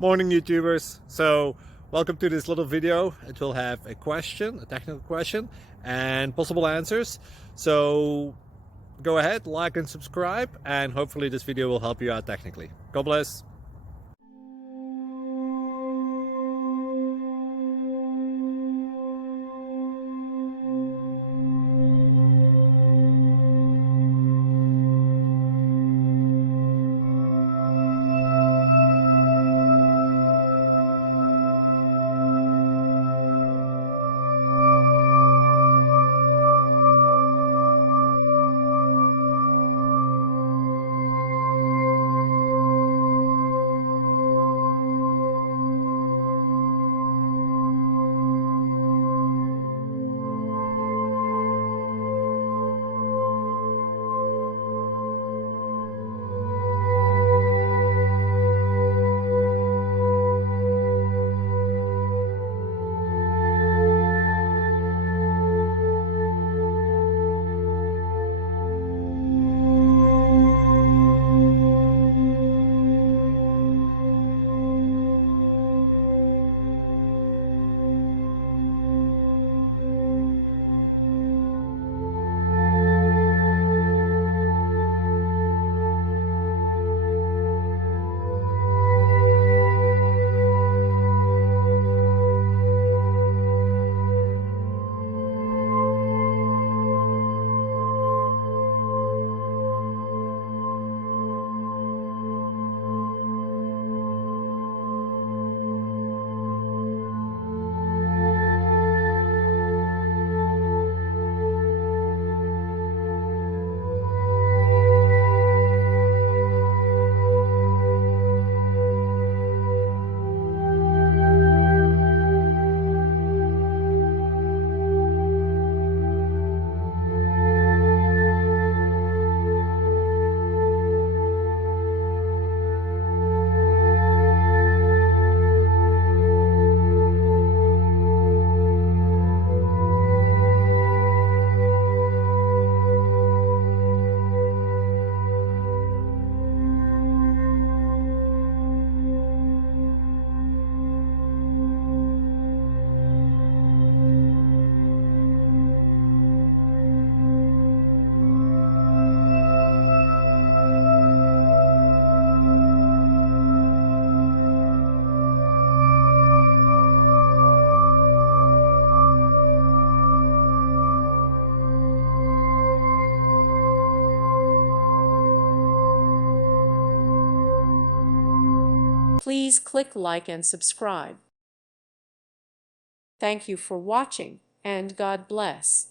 Morning YouTubers. So welcome to this little video. It will have a question, a technical question, and possible answers. So go ahead, like and subscribe, and hopefully this video will help you out technically. God bless. Please click like and subscribe. Thank you for watching, and God bless.